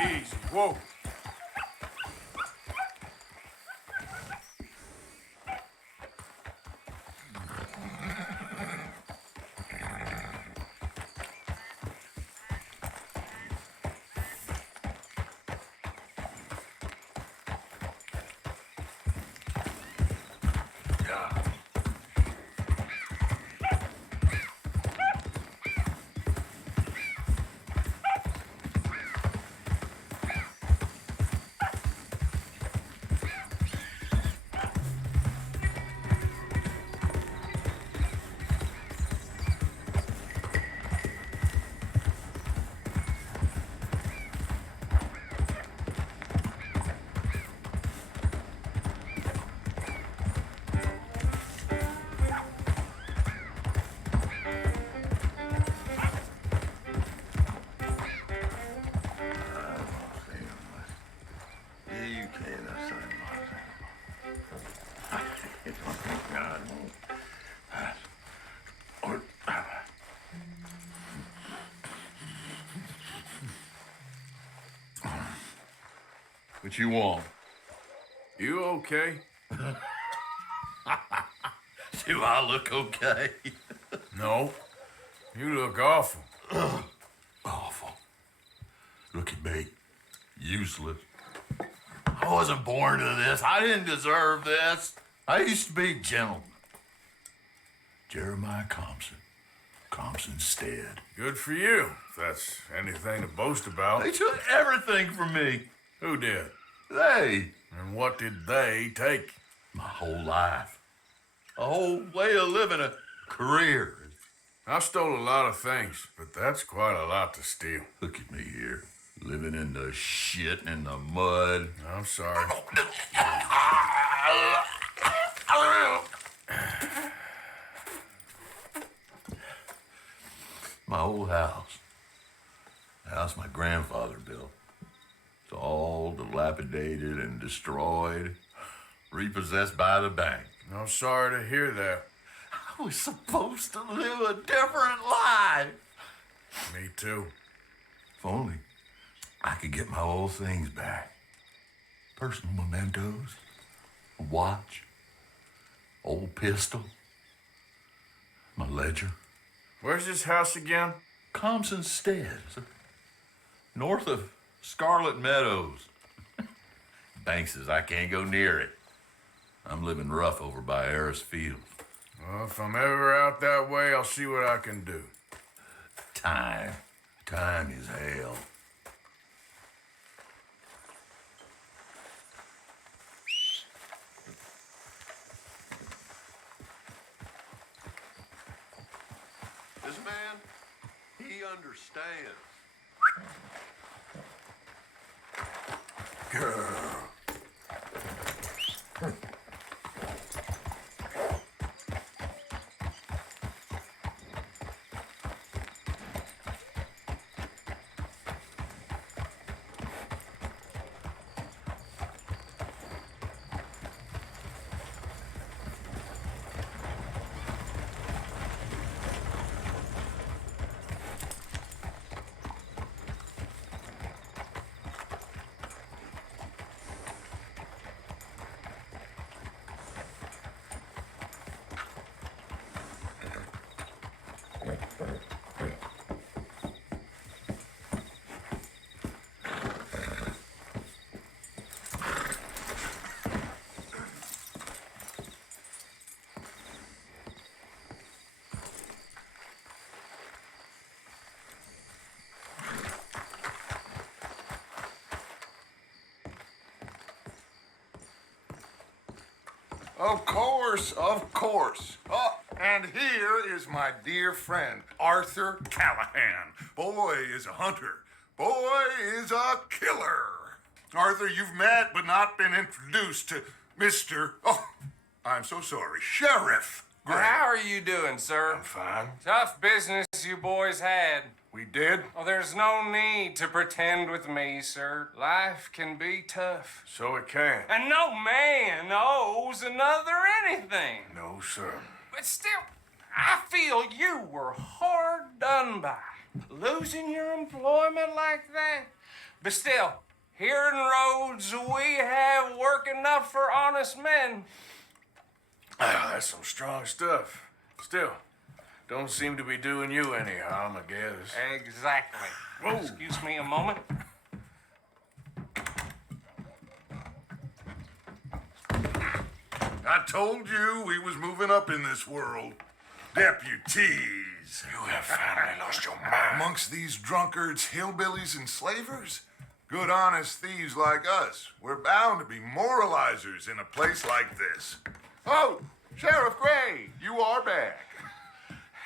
Easy, whoa. What you want? You okay? Do I look okay? No. You look awful. Awful. Look at me. Useless. I wasn't born to this. I didn't deserve this. I used to be a gentleman. Jeremiah Compson. Compson Stead. Good for you, if that's anything to boast about. They took everything from me. Who did? They. And what did they take? My whole life. A whole way of living, a career. I stole a lot of things, but that's quite a lot to steal. Look at me here, living in the shit and the mud. I'm sorry. My old house. The house my grandfather built. It's all dilapidated and destroyed, repossessed by the bank. I'm sorry to hear that. I was supposed to live a different life. Me too. If only I could get my old things back. Personal mementos, a watch, old pistol, my ledger. Where's this house again? Compson Stead, north of Scarlet Meadows. Bank says I can't go near it. I'm living rough over by Harris Field. Well, if I'm ever out that way, I'll see what I can do. Time. Time is hell. This man, he understands. Girl. Of course, of course. Oh, and here is my dear friend, Arthur Callahan. Boy is a hunter. Boy is a killer. Arthur, you've met but not been introduced to Mr. Oh, I'm so sorry, Sheriff Well, Gray. how are you doing, sir? I'm fine. Tough business you boys had. We did? Well, there's no need to pretend with me, sir. Life can be tough. So it can. And no man owes another anything. No, sir. But still, I feel you were hard done by. Losing your employment like that. But still, here in Rhodes, we have work enough for honest men. Ah, that's some strong stuff. Still, don't seem to be doing you any harm, I guess. Exactly. Whoa. Excuse me a moment. I told you we was moving up in this world. Deputies. You have finally lost your mind. Amongst these drunkards, hillbillies, and slavers? Good honest thieves like us. We're bound to be moralizers in a place like this. Oh, Sheriff Gray, you are back.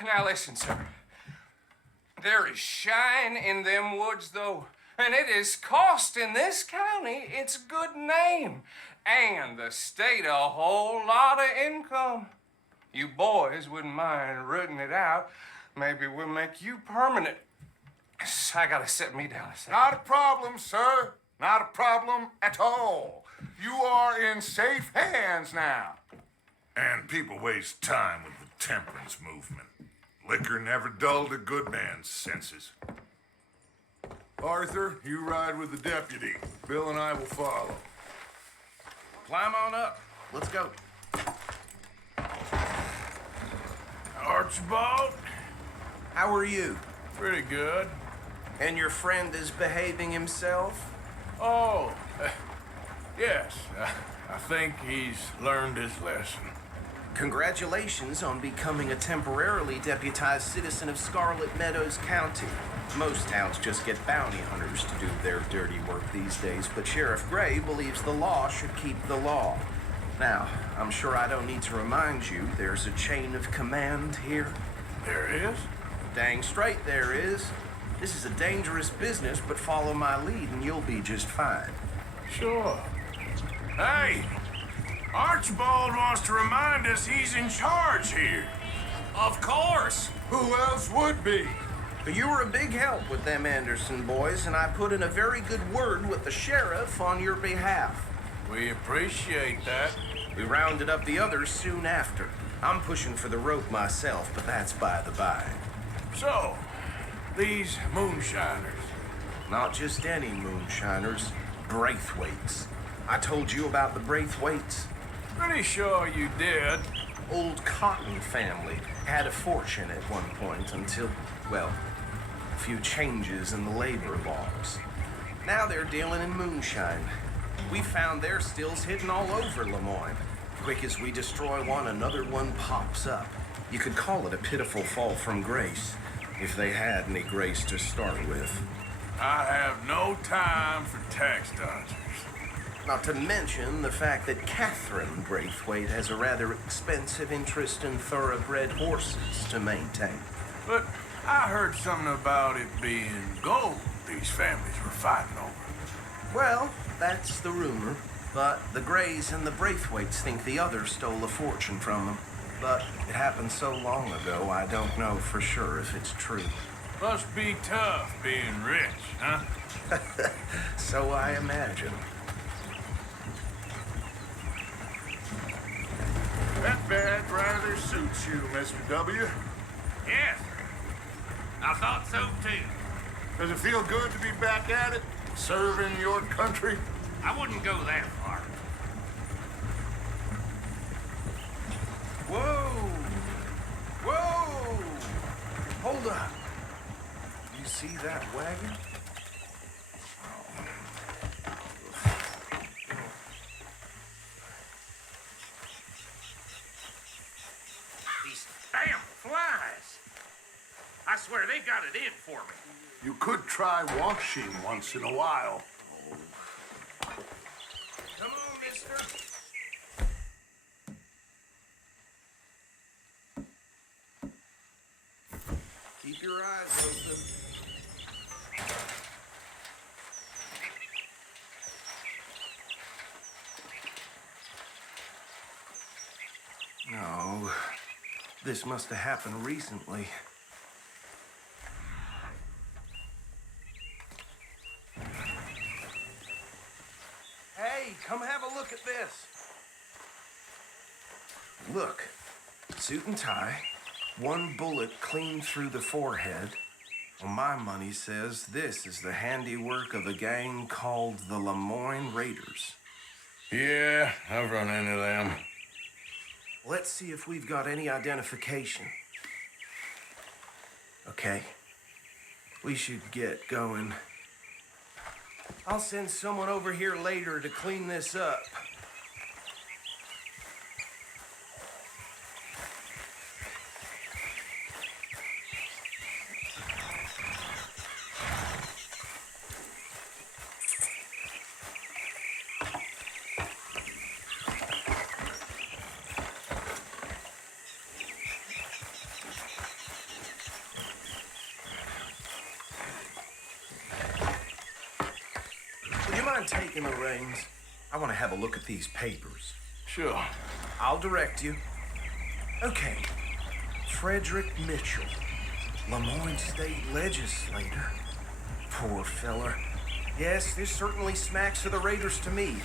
Now listen, sir. There is shine in them woods, though, and it is costing this county its good name and the state a whole lot of income. You boys wouldn't mind rooting it out. Maybe we'll make you permanent. I gotta sit me down a second. Not a problem, sir. Not a problem at all. You are in safe hands now. And people waste time with the temperance movement. Liquor never dulled a good man's senses. Arthur, you ride with the deputy. Bill and I will follow. Climb on up. Let's go. Archibald? How are you? Pretty good. And your friend is behaving himself? Oh, yes. I think he's learned his lesson. Congratulations on becoming a temporarily deputized citizen of Scarlet Meadows County. Most towns just get bounty hunters to do their dirty work these days, but Sheriff Gray believes the law should keep the law. Now, I'm sure I don't need to remind you there's a chain of command here. There is? Dang straight there is. This is a dangerous business, but follow my lead and you'll be just fine. Sure. Hey, Archibald wants to remind us he's in charge here. Of course! Who else would be? You were a big help with them Anderson boys, and I put in a very good word with the sheriff on your behalf. We appreciate that. We rounded up the others soon after. I'm pushing for the rope myself, but that's by the by. So, these moonshiners. Not just any moonshiners, Braithwaites. I told you about the Braithwaites. Pretty sure you did. Old Cotton family had a fortune at one point until, well, a few changes in the labor laws. Now they're dealing in moonshine. We found their stills hidden all over Lemoyne. Quick as we destroy one, another one pops up. You could call it a pitiful fall from grace, if they had any grace to start with. I have no time for tax dodgers. Not to mention the fact that Catherine Braithwaite has a rather expensive interest in thoroughbred horses to maintain. But I heard something about it being gold these families were fighting over. Well, that's the rumor. But the Grays and the Braithwaites think the others stole a fortune from them. But it happened so long ago, I don't know for sure if it's true. Must be tough being rich, huh? So I imagine. That badge rather suits you, Mr. W. Yes, I thought so too. Does it feel good to be back at it? Serving your country? I wouldn't go that far. Whoa! Whoa! Hold up. You see that wagon? These damn flies. I swear they got it in for me. You could try washing once in a while. Come on, mister. Keep your eyes open. No, this must have happened recently. Hey, come have a look at this. Look, suit and tie, one bullet clean through the forehead, Well, my money says this is the handiwork of a gang called the Lemoyne Raiders. Yeah, I've run into them. Let's see if we've got any identification. Okay. We should get going. I'll send someone over here later to clean this up. Taking the reins. I want to have a look at these papers. Sure. I'll direct you. Okay. Frederick Mitchell, Lemoyne State Legislator. Poor feller. Yes, this certainly smacks of the Raiders to me.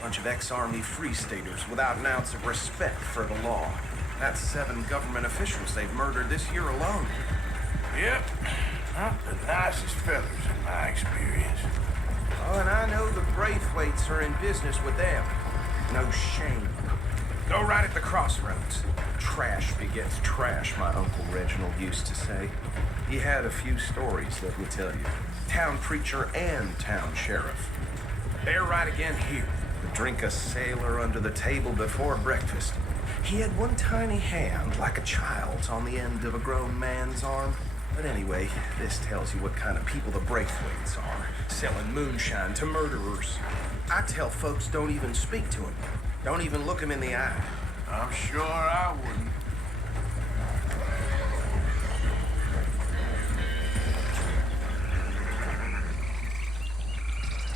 Bunch of ex-Army Free Staters without an ounce of respect for the law. That's 7 government officials they've murdered this year alone. Yep. Not the nicest fellas in my experience. Oh, and I know the Braithwaites are in business with them. No shame. Go right at the crossroads. Trash begets trash, my Uncle Reginald used to say. He had a few stories, let me tell you. Town preacher and town sheriff. They're right again here. Drink a sailor under the table before breakfast. He had one tiny hand, like a child's, on the end of a grown man's arm. But anyway, this tells you what kind of people the Braithwaites are. Selling moonshine to murderers. I tell folks don't even speak to him. Don't even look him in the eye. I'm sure I wouldn't.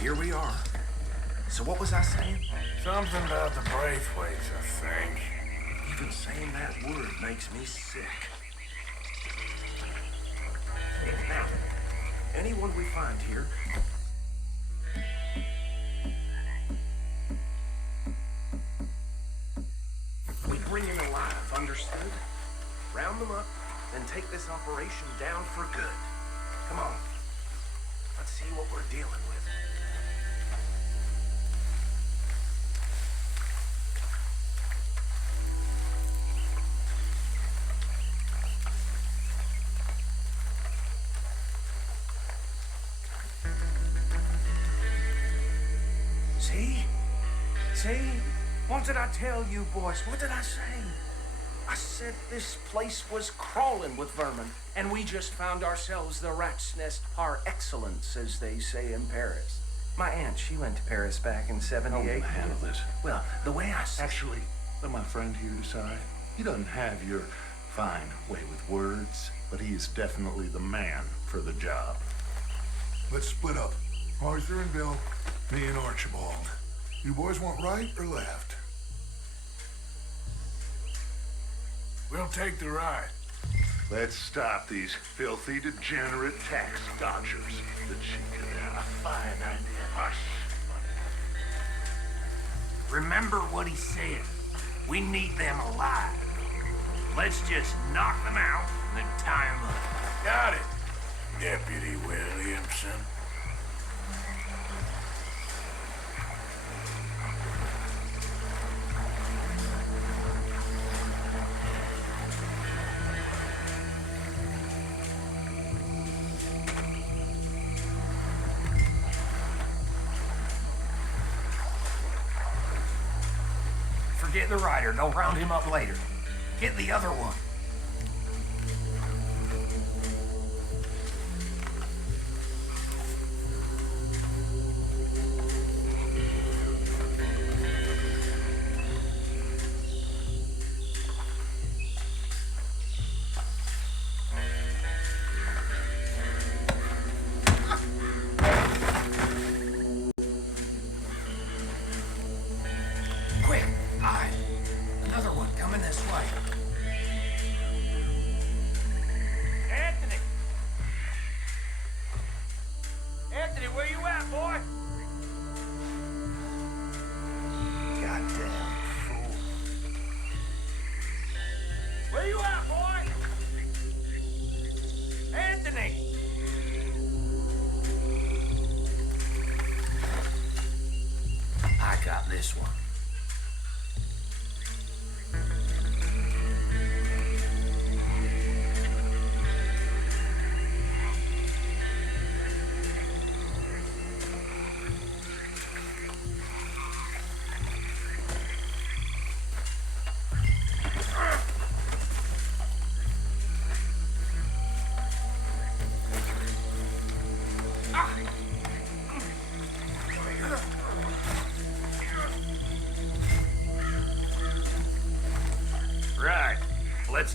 Here we are. So what was I saying? Something about the Braithwaites, I think. Even saying that word makes me sick. Now, anyone we find here, we bring in alive, understood? Round them up, then take this operation down for good. Come on. Let's see what we're dealing with. See? What did I tell you, boys? What did I say? I said this place was crawling with vermin, and we just found ourselves the rat's nest par excellence, as they say in Paris. My aunt, she went to Paris back in '78. Handle this. Well, the way I said... Actually, let my friend here decide. He doesn't have your fine way with words, but he is definitely the man for the job. Let's split up. Arthur and Bill, me and Archibald. You boys want right or left? We'll take the right. Let's stop these filthy, degenerate tax dodgers. The chief could have a fine idea. Hush. Remember what he said. We need them alive. Let's just knock them out and then tie them up. Got it, Deputy Williamson. Forget the rider. Don't round him up later. Get the other one.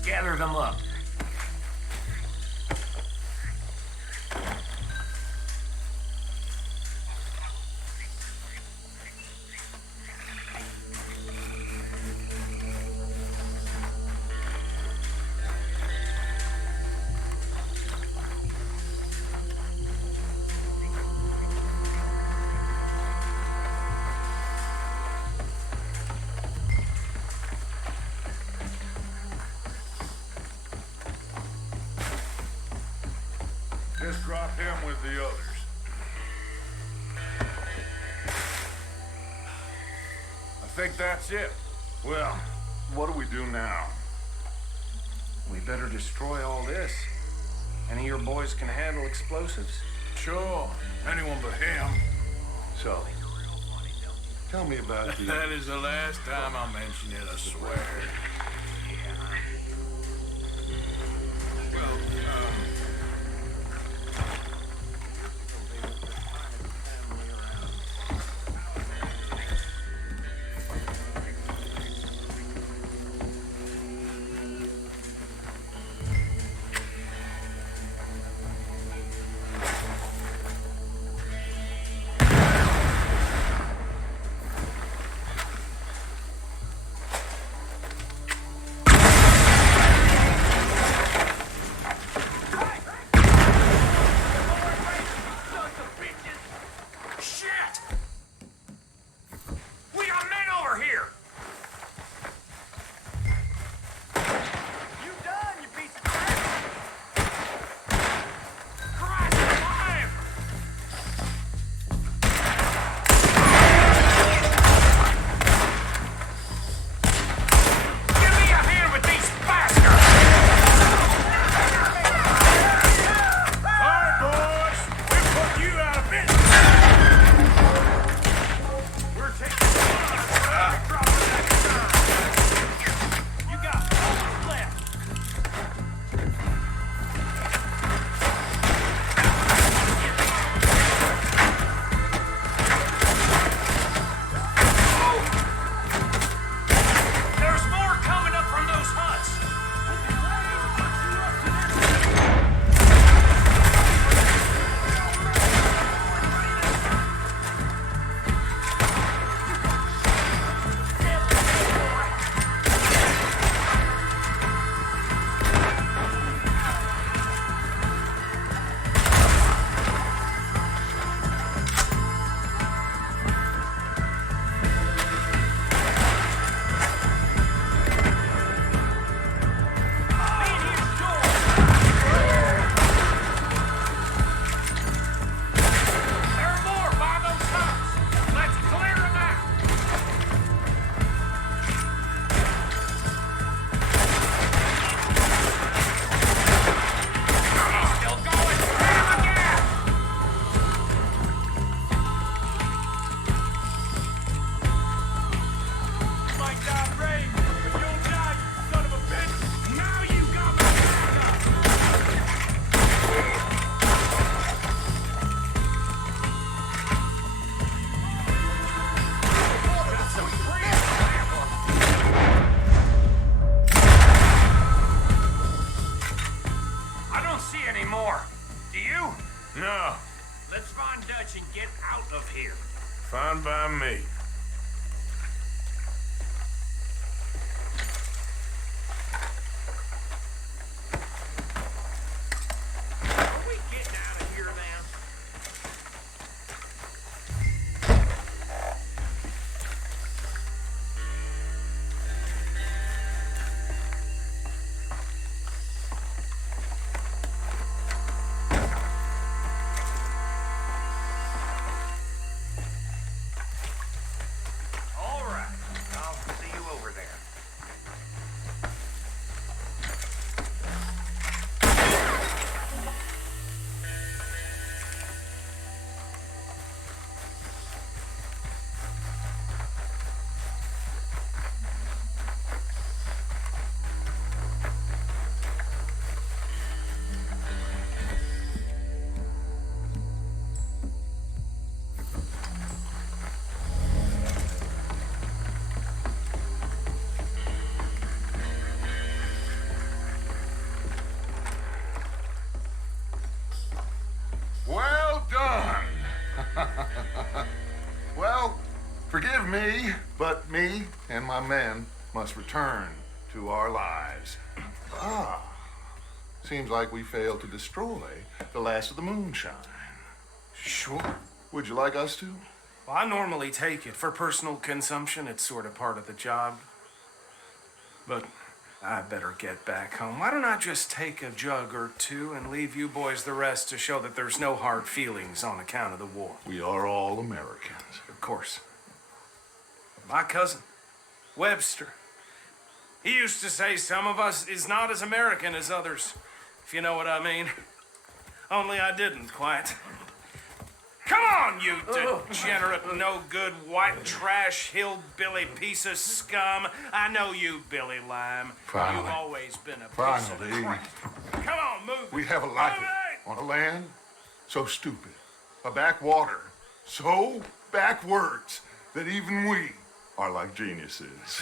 Gather them up. Just drop him with the others. I think that's it. Well, what do we do now? We better destroy all this. Any of your boys can handle explosives? Sure. Anyone but him. So, tell me about the... That is the last time I mention it, I swear. No, Let's find Dutch and get out of here. fine by me. Are we getting out of here then? Well, forgive me, but me and my men must return to our lives. Seems like we failed to destroy the last of the moonshine. Sure. Would you like us to? Well, I normally take it. For personal consumption, it's sort of part of the job. But I better get back home. Why don't I just take a jug or two and leave you boys the rest to show that there's no hard feelings on account of the war? We are all Americans. Of course. My cousin, Webster, he used to say some of us is not as American as others, if you know what I mean. Only I didn't quite. Come on, you degenerate, no-good, white trash, hillbilly piece of scum. I know you, Billy Lime. Finally. You've always been a piece Finally. of crap. Come on, move. We have a life Move it. on a land so stupid, a backwater so backwards that even we are like geniuses.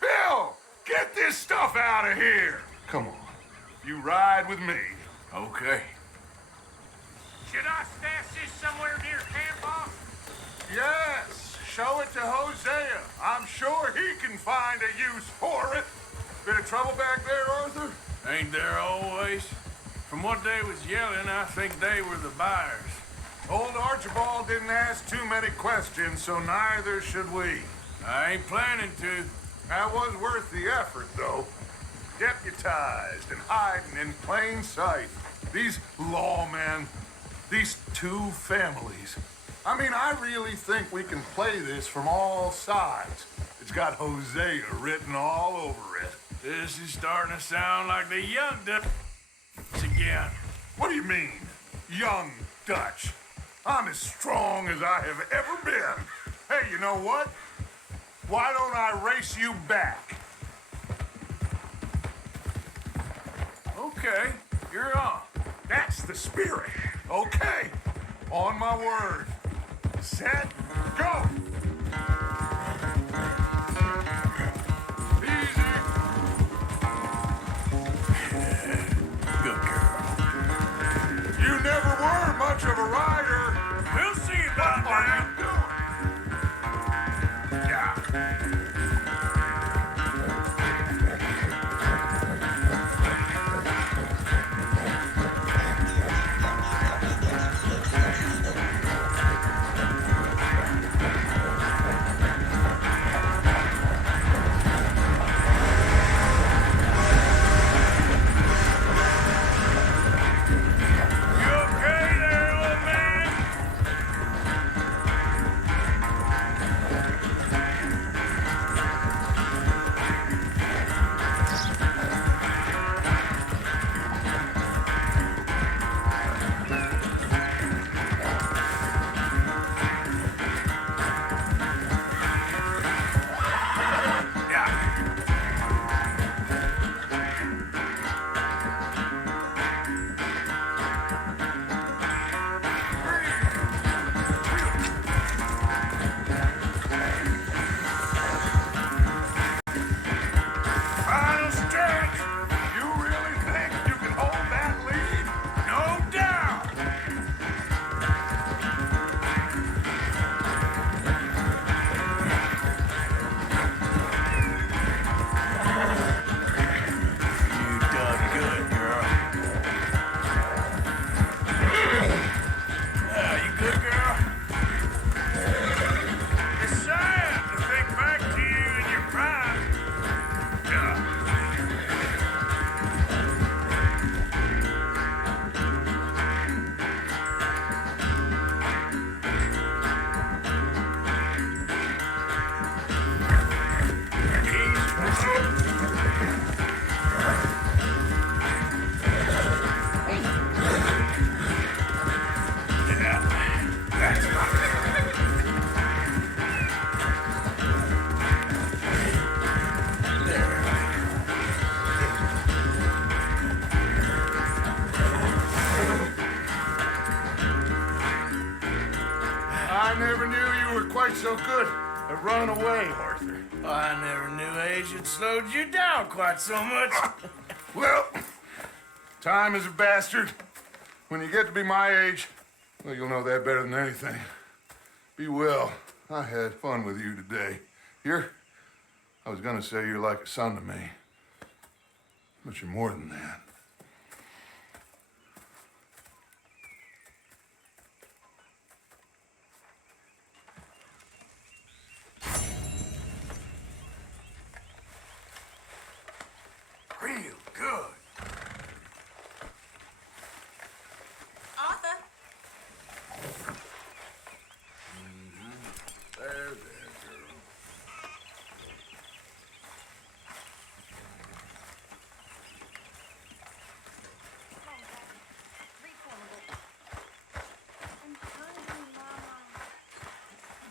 Bill, get this stuff out of here. Come on, you ride with me. Okay. Should I stash this somewhere near camp, boss? Yes, show it to Hosea. I'm sure he can find a use for it. Bit of trouble back there, Arthur? Ain't there always? From what they was yelling, I think they were the buyers. Old Archibald didn't ask too many questions, so neither should we. I ain't planning to. That was worth the effort, though. Deputized and hiding in plain sight. These lawmen, these two families. I mean, I really think we can play this from all sides. It's got Hosea written all over it. This is starting to sound like the young Dutch again. What do you mean, young Dutch? I'm as strong as I have ever been. Hey, you know what? Why don't I race you back? Okay, you're on. That's the spirit. Okay, on my word. Set, go! Easy. Good girl. You never were much of a rider. We'll see about What are that. you doing? Yeah. You okay there, old man? Final stretch. You really think you can hold that lead? No doubt. You done good, girl. Yeah, you good, girl? It's sad to think back to you in your prime. Yeah. I never knew you were quite so good at running away, Arthur. I never knew age had slowed you down quite so much. Well, time is a bastard. When you get to be my age, Well, you'll know that better than anything. Be well. I had fun with you today. I was gonna say you're like a son to me, but you're more than that. Real good. Arthur? There, girl.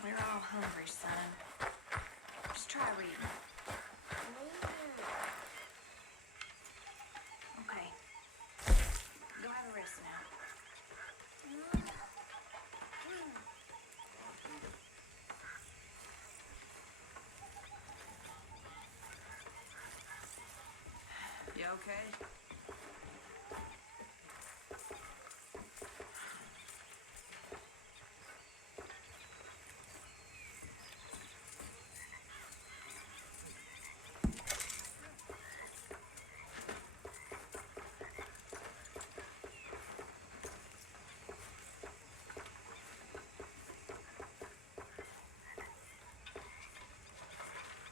We're all hungry, son. Just try reading. Okay. Go have a rest now. You okay?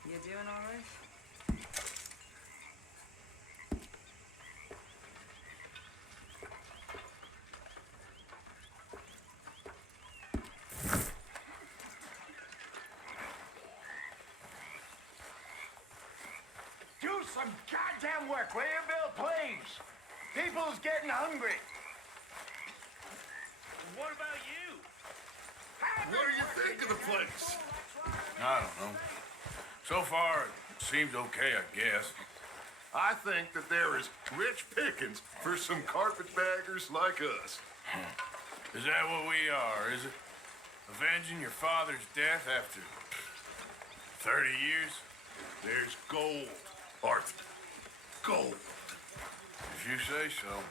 You doing all right? Do some goddamn work, will you, Bill, please? People's getting hungry. What about you? What do you think of the place? I don't know. So far, it seems okay, I guess. I think that there is rich pickings for some carpetbaggers like us. Is that what we are, is it? Avenging your father's death after 30 years? There's gold, Arthur. Gold. If you say so.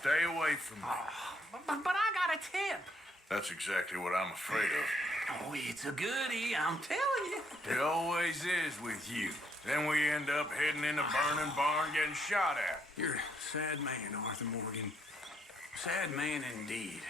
Stay away from me. But I got a tip. That's exactly what I'm afraid of. Oh, it's a goodie, I'm telling you. It always is with you. Then we end up heading in a burning barn getting shot at. You're a sad man, Arthur Morgan. Sad man indeed.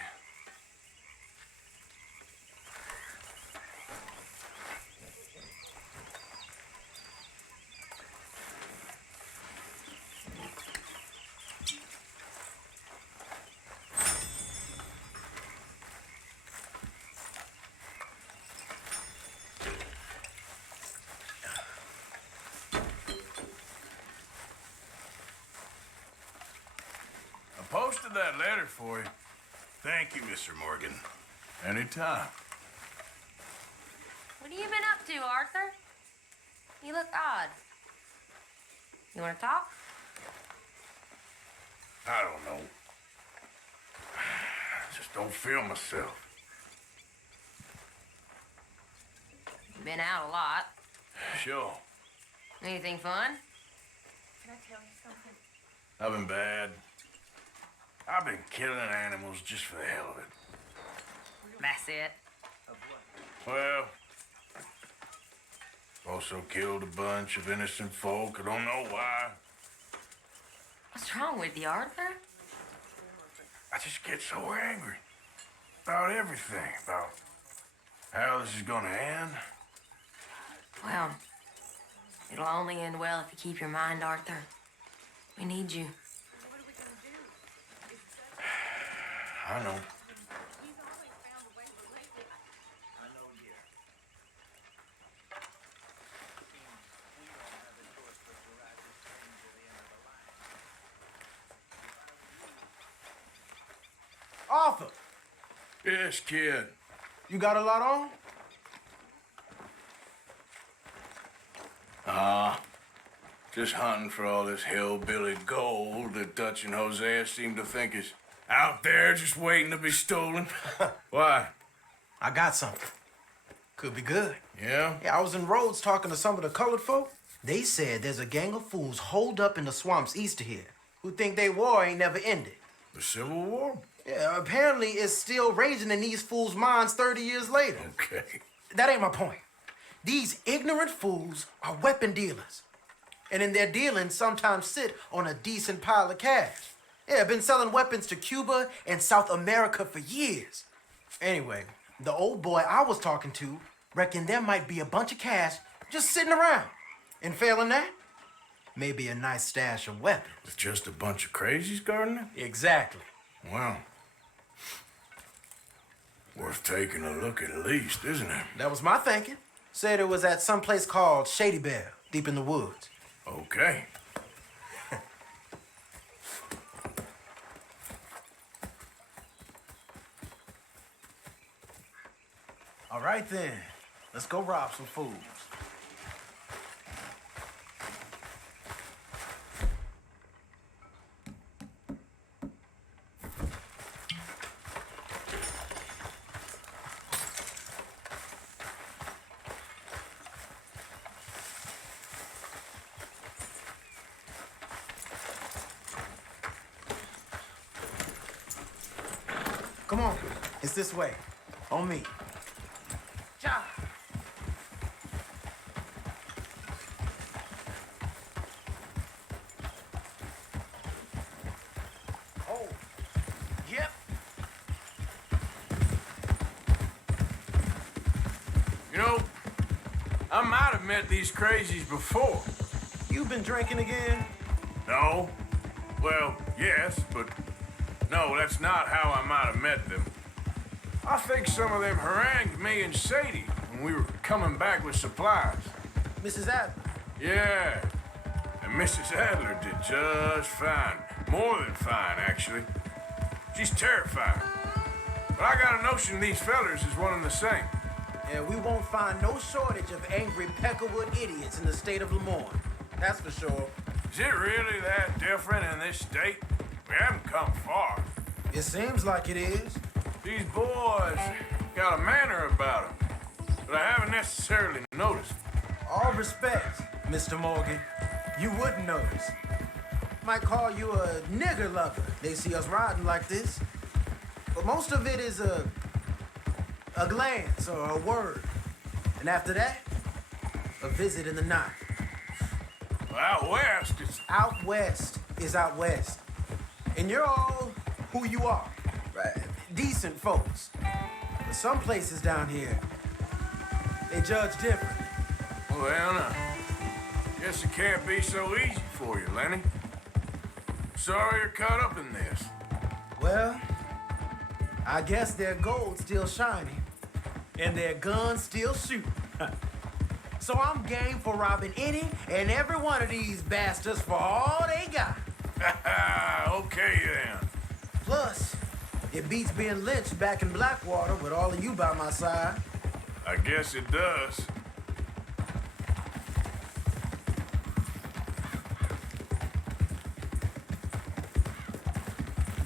I posted that letter for you. Thank you, Mr. Morgan. Anytime. What have you been up to, Arthur? You look odd. You want to talk? I don't know. I just don't feel myself. You've been out a lot. Sure. Anything fun? Can I tell you something? I've been bad. I've been killing animals just for the hell of it. That's it. Well, Also killed a bunch of innocent folk. I don't know why. What's wrong with you, Arthur? I just get so angry about everything, about how this is gonna end. Well, it'll only end well if you keep your mind, Arthur. We need you. I know. Arthur, Yes, kid. you got a lot on? Just hunting for all this hillbilly gold that Dutch and Hosea seem to think is out there just waiting to be stolen. Why? I got something. Could be good. Yeah? Yeah, I was in Rhodes talking to some of the colored folk. They said there's a gang of fools holed up in the swamps east of here who think they war ain't never ended. The Civil War? Yeah, apparently it's still raging in these fools' minds 30 years later. Okay. That ain't my point. These ignorant fools are weapon dealers. And in their dealing, sometimes sit on a decent pile of cash. Yeah, been selling weapons to Cuba and South America for years. Anyway, the old boy I was talking to reckoned there might be a bunch of cash just sitting around. And failing that, maybe a nice stash of weapons. With just a bunch of crazies guarding it? Exactly. Well, worth taking a look at least, isn't it? That was my thinking. Said it was at some place called Shady Belle, deep in the woods. Okay. All right then, let's go rob some fools. Come on, it's this way. On me. Ja. Oh, yep. You know, I might have met these crazies before. You been drinking again? No? Well, yes, but no, that's not how I might have met them. I think some of them harangued me and Sadie when we were coming back with supplies. Mrs. Adler. Yeah, and Mrs. Adler did just fine. More than fine, actually. She's terrified. But I got a notion these fellers is one and the same. Yeah, we won't find no shortage of angry Peckerwood idiots in the state of Lemoyne. That's for sure. Is it really that different in this state? We haven't come far. It seems like it is. These boys got a manner about them, but I haven't necessarily noticed. All respect, Mr. Morgan. You wouldn't notice. Might call you a nigger lover. They see us riding like this. But most of it is a glance or a word. And after that, a visit in the night. Well, out west, it's... Out west is out west. And you're all who you are. Right? Decent folks. But some places down here, they judge different. Well, now, guess it can't be so easy for you, Lenny. Sorry you're caught up in this. Well, I guess their gold's still shining, and their guns still shooting. So I'm game for robbing any and every one of these bastards for all they got. Okay, then. Plus, it beats being lynched back in Blackwater with all of you by my side. I guess it does.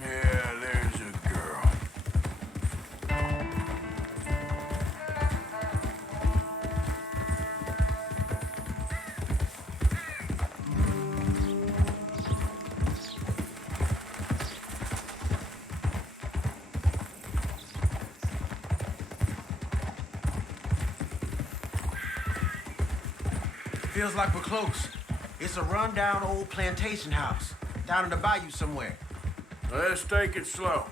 Yeah, there's a girl. Feels like we're close. It's a rundown old plantation house down in the bayou somewhere. Let's take it slow.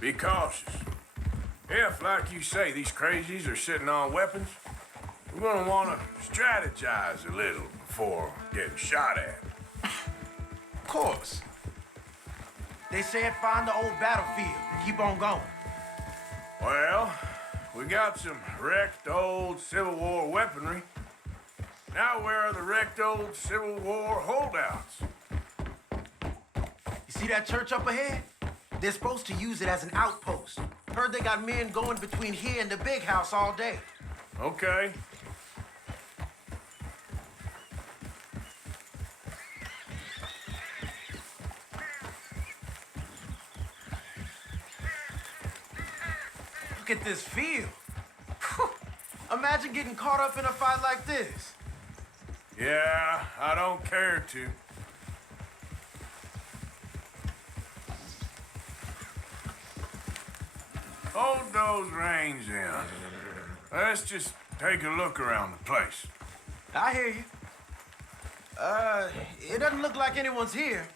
Be cautious. If, like you say, these crazies are sitting on weapons, we're gonna want to strategize a little before getting shot at. Of course. They said find the old battlefield and keep on going. Well, we got some wrecked old Civil War weaponry. Now where are the wrecked old Civil War holdouts? You see that church up ahead? They're supposed to use it as an outpost. Heard they got men going between here and the big house all day. Okay. Look at this field. Imagine getting caught up in a fight like this. Yeah, I don't care to. Hold those reins in. Let's just take a look around the place. I hear you. It doesn't look like anyone's here.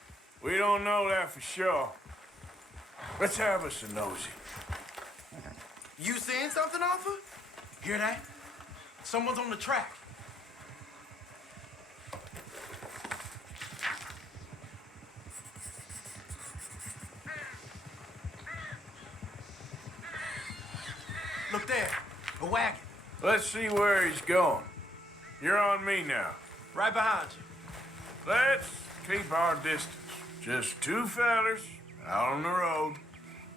We don't know that for sure. Let's have us a nosy. You seeing something, Arthur? Hear that? Someone's on the track. Look there, a wagon. Let's see where he's going. You're on me now. Right behind you. Let's keep our distance. Just two fellers out on the road.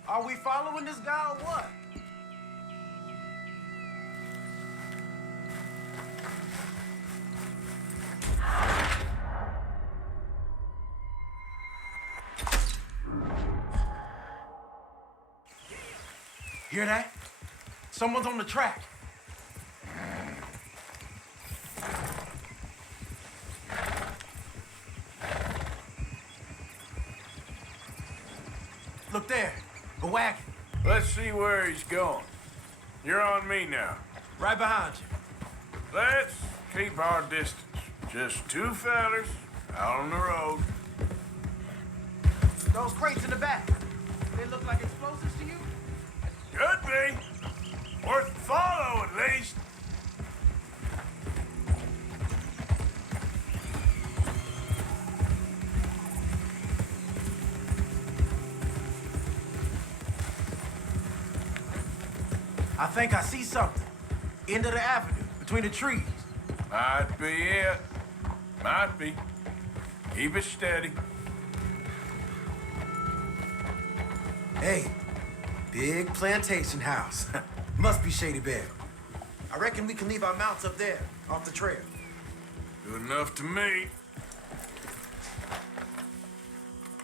Are we following this guy or what? Hear that? Someone's on the track. Look there, a wagon. Let's see where he's going. You're on me now. Right behind you. Let's keep our distance. Just two fellers out on the road. Those crates in the back, they look like explosives to you? Could be. Worth a follow, at least. I think I see something. End of the avenue, between the trees. Might be it. Might be. Keep it steady. Hey, big plantation house. Must be Shady Bear. I reckon we can leave our mounts up there, off the trail. Good enough to me.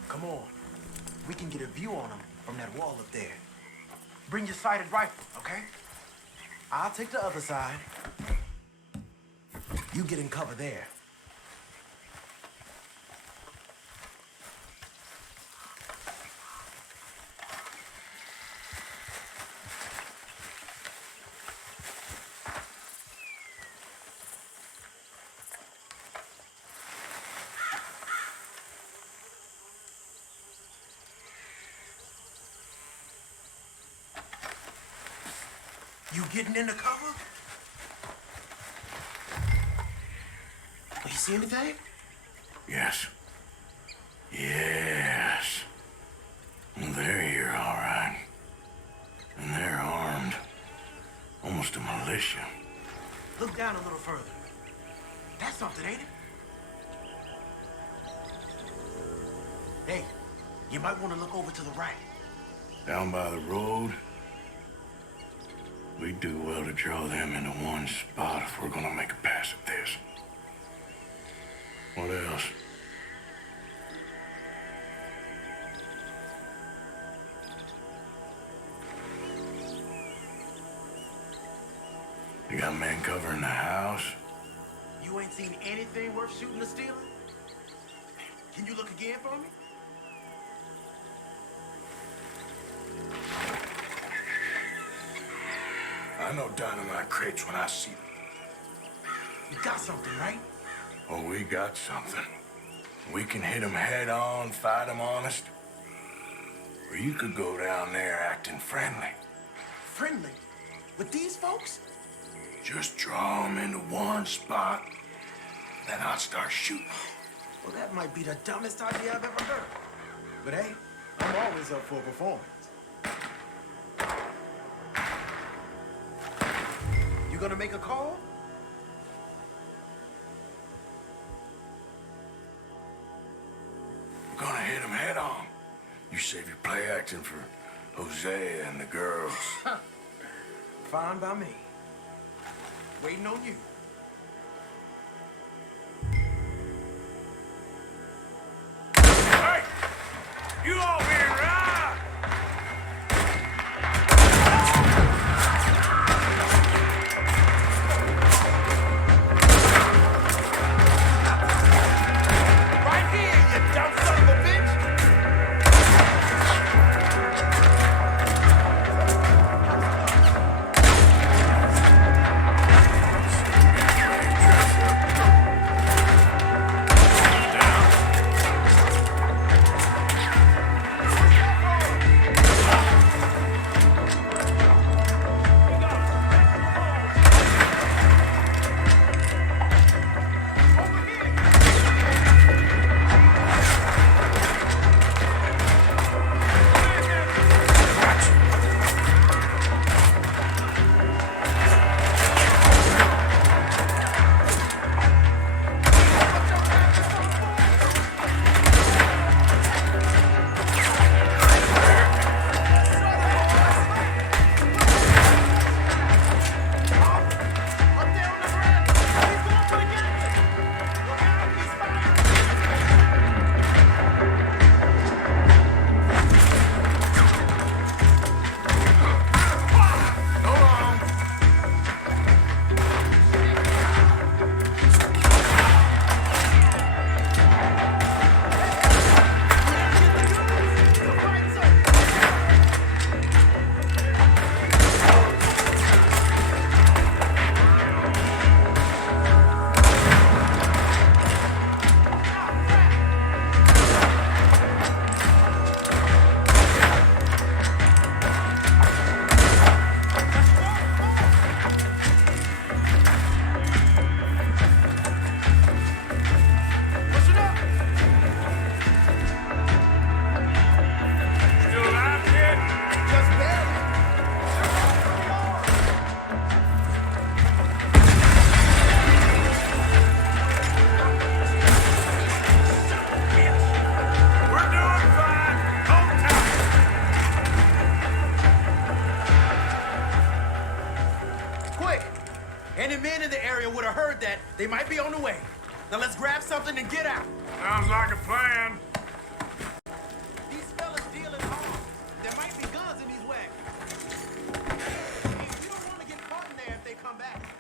Come on. We can get a view on them from that wall up there. Bring your sighted rifle, okay? I'll take the other side. You get in cover there. You getting in the cover? Oh, you see anything? Yes. Yes. They're here, all right. And they're armed. Almost a militia. Look down a little further. That's something, ain't it? Hey, you might want to look over to the right. Down by the road. We do well to draw them into one spot if we're gonna make a pass at this. What else? You got men covering the house? You ain't seen anything worth shooting or stealing? Can you look again for me? I know dynamite crates when I see them. You got something, right? Oh, we got something. We can hit them head on, fight them honest. Or you could go down there acting friendly. Friendly? With these folks? Just draw them into one spot, then I'll start shooting. Well, that might be the dumbest idea I've ever heard. But hey, I'm always up for a performance. You gonna make a call? We're gonna hit them head on. You save your play acting for Jose and the girls. Fine by me. Waiting on you. Hey! You over here, right? Right here, you dumb son of a bitch! Any men in the area would have heard that. They might be on the way. Now let's grab something and get out. Sounds like a plan. These fellas deal in arms. There might be guns in these wagons. We don't want to get caught in there if they come back.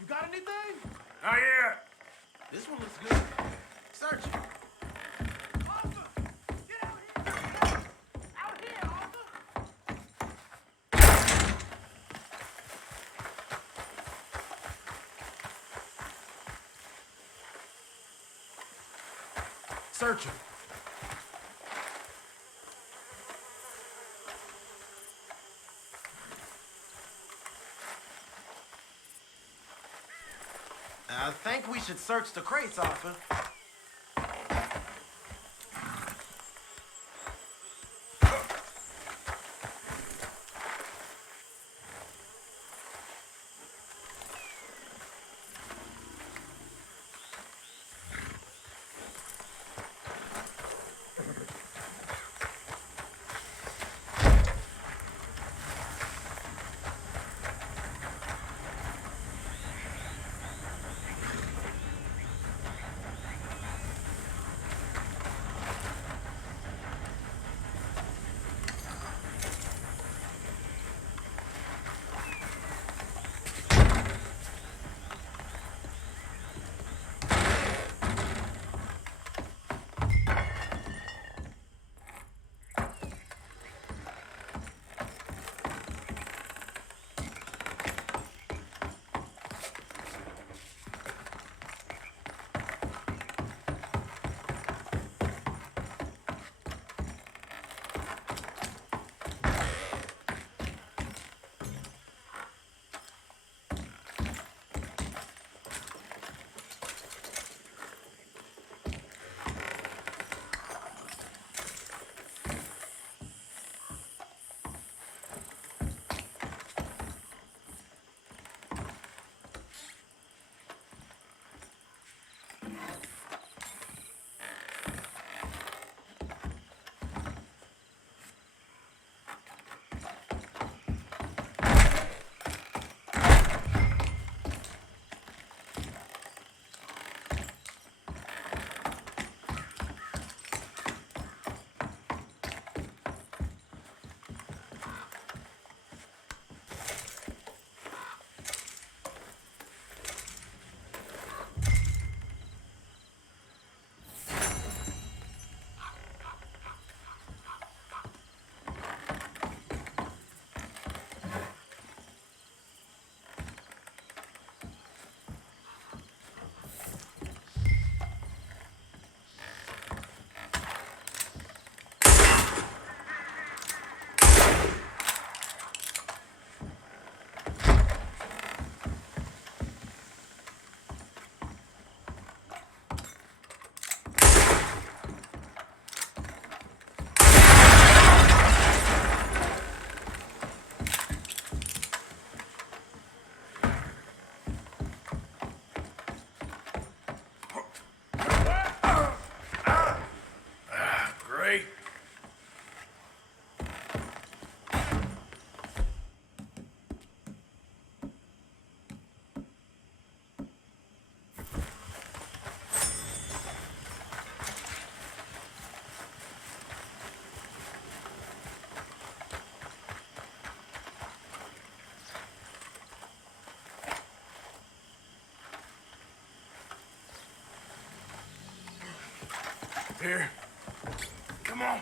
You got anything? Not yet. This one looks good. Search it. Search him. I think we should search the crates, Arthur. Here. Come on.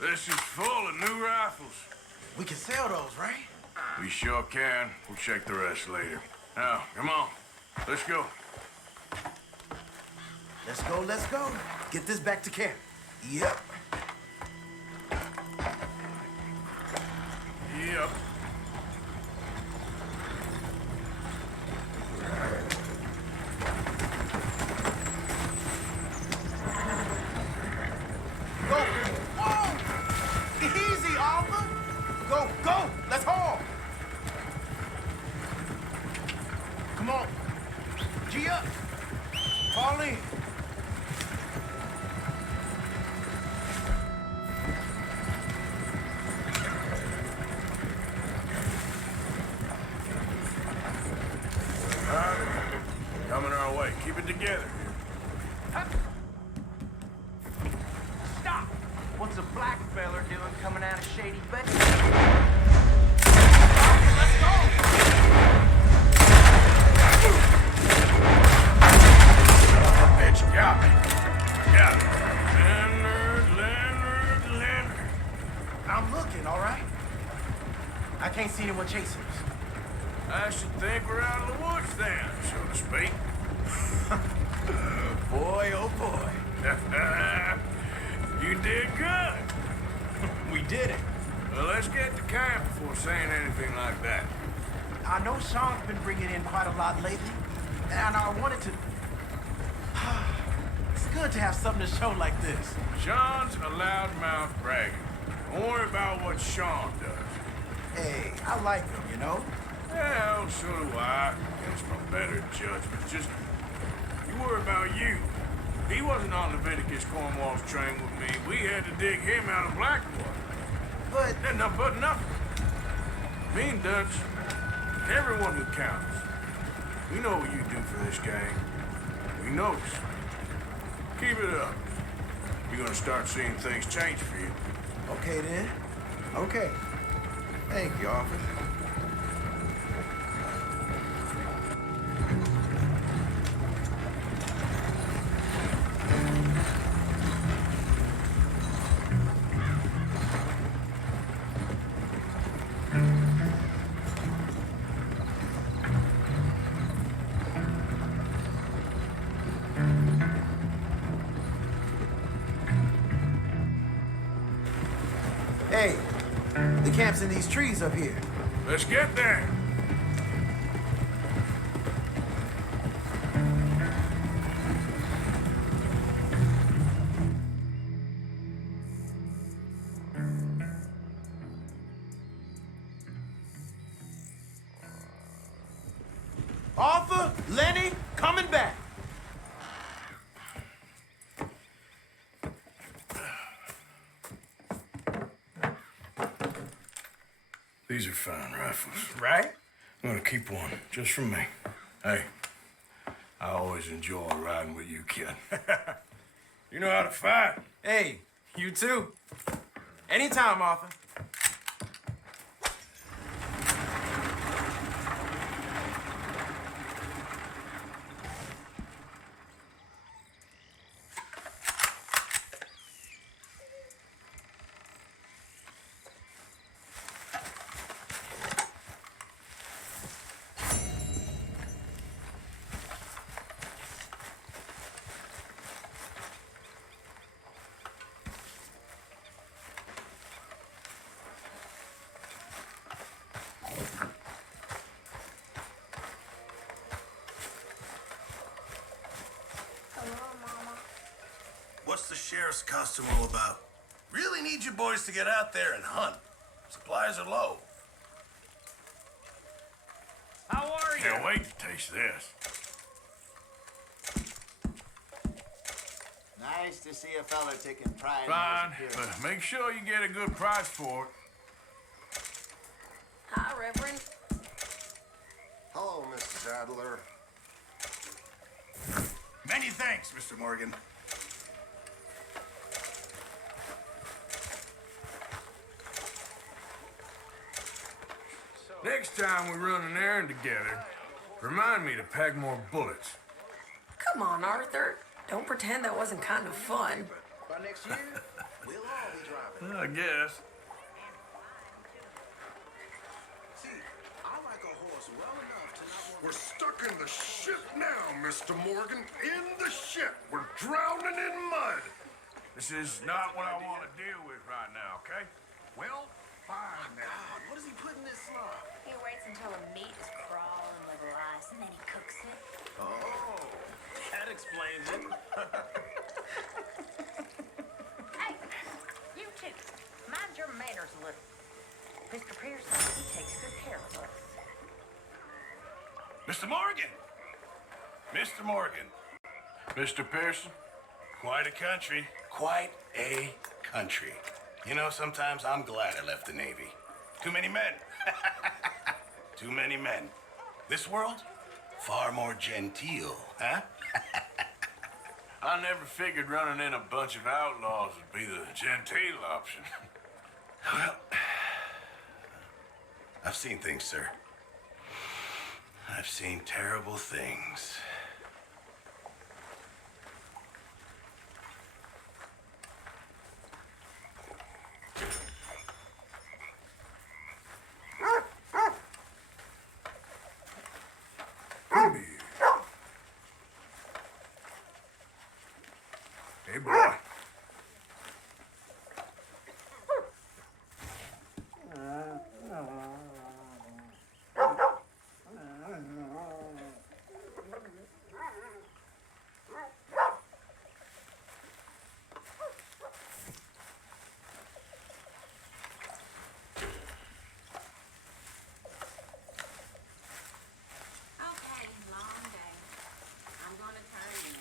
This is full of new rifles. We can sell those, right? We sure can. We'll check the rest later. Now, come on. Let's go. Let's go, let's go. Get this back to camp. Yep. Yep. Go. Whoa! Easy, Arthur. Go, go. Let's haul. Come on. G up. Fall in. Coming our way. Keep it together. Stop! What's a black feller doing coming out of Shady Bay? Let's go! Bitch, got me. Got me. Leonard. I'm looking, all right? I can't see anyone chasing us. I should think we're out of the woods then, so to speak. Boy, oh boy. You did good. We did it. Well, let's get to camp before saying anything like that. I know Sean's been bringing in quite a lot lately, and I wanted to... It's good to have something to show like this. Sean's a loudmouth bragger. Don't worry about what Sean does. Hey, I like him, you know? Well, so do I. It's my better judgment. Just, you worry about you. He wasn't on Leviticus Cornwall's train with me. We had to dig him out of Blackwater. But... But nothing. Me and Dutch, and everyone who counts. We know what you do for this gang. We notice. Keep it up. You're gonna start seeing things change for you. Okay, then. Okay. Thank you, officer. Hey, the camp's in these trees up here. Let's get there. Arthur, Lenny, coming back. These are fine rifles. Right? I'm gonna keep one, just for me. Hey, I always enjoy riding with you, kid. You know how to fight. Hey, you too. Anytime, Arthur. What's the sheriff's costume all about? Really need you boys to get out there and hunt. Supplies are low. How are you? Can't wait to taste this. Nice to see a fella taking pride Fine, in his but appearance. make sure you get a good price for it. Hi, Reverend. Hello, Mrs. Adler. Many thanks, Mr. Morgan. Next time we run an errand together, remind me to pack more bullets. Come on, Arthur. Don't pretend that wasn't kind of fun. By next year, we'll all be driving. I guess. See, I like a horse well enough to not want. We're stuck in the ship now, Mr. Morgan. In the ship. We're drowning in mud. This is not what I want to deal with right now, okay? Well, fine then. God, what does he put in this slop? He waits until the meat is crawling with lice and then he cooks it. Oh, that explains it. Hey, you two, mind your manners a little. Mr. Pearson, he takes good care of us. Mr. Morgan! Mr. Morgan. Mr. Pearson? Quite a country. Quite a country. You know, sometimes I'm glad I left the Navy. Too many men. Too many men. This world, far more genteel, huh? I never figured running in a bunch of outlaws would be the genteel option. Well, I've seen things, sir. I've seen terrible things. Hey, boy. Okay, long day. I'm gonna turn in.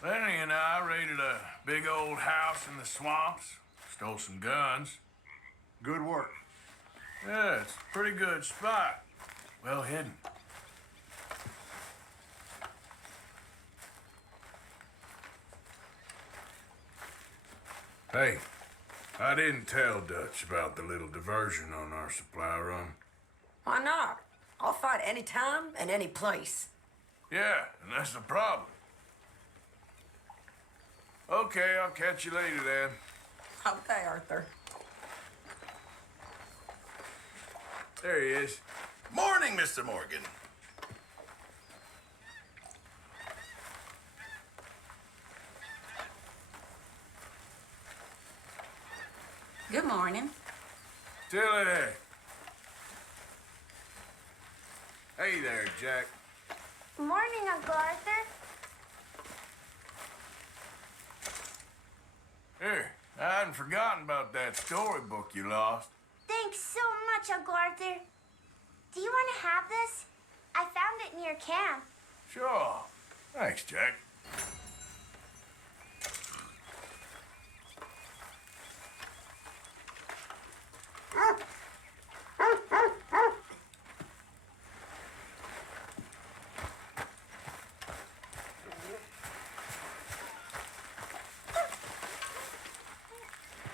Lenny and I raided a big old house in the swamps, stole some guns. Good work. Yeah, it's a pretty good spot. Well hidden. Hey, I didn't tell Dutch about the little diversion on our supply run. Why not? I'll fight any time and any place. Yeah, and that's the problem. Okay, I'll catch you later then. Okay, Arthur. There he is. Morning, Mr. Morgan. Good morning. Tilly there. Hey there, Jack. Morning, Uncle Arthur. Here, I hadn't forgotten about that storybook you lost. Thanks so much, Uncle Arthur. Do you want to have this? I found it near camp. Sure. Thanks, Jack.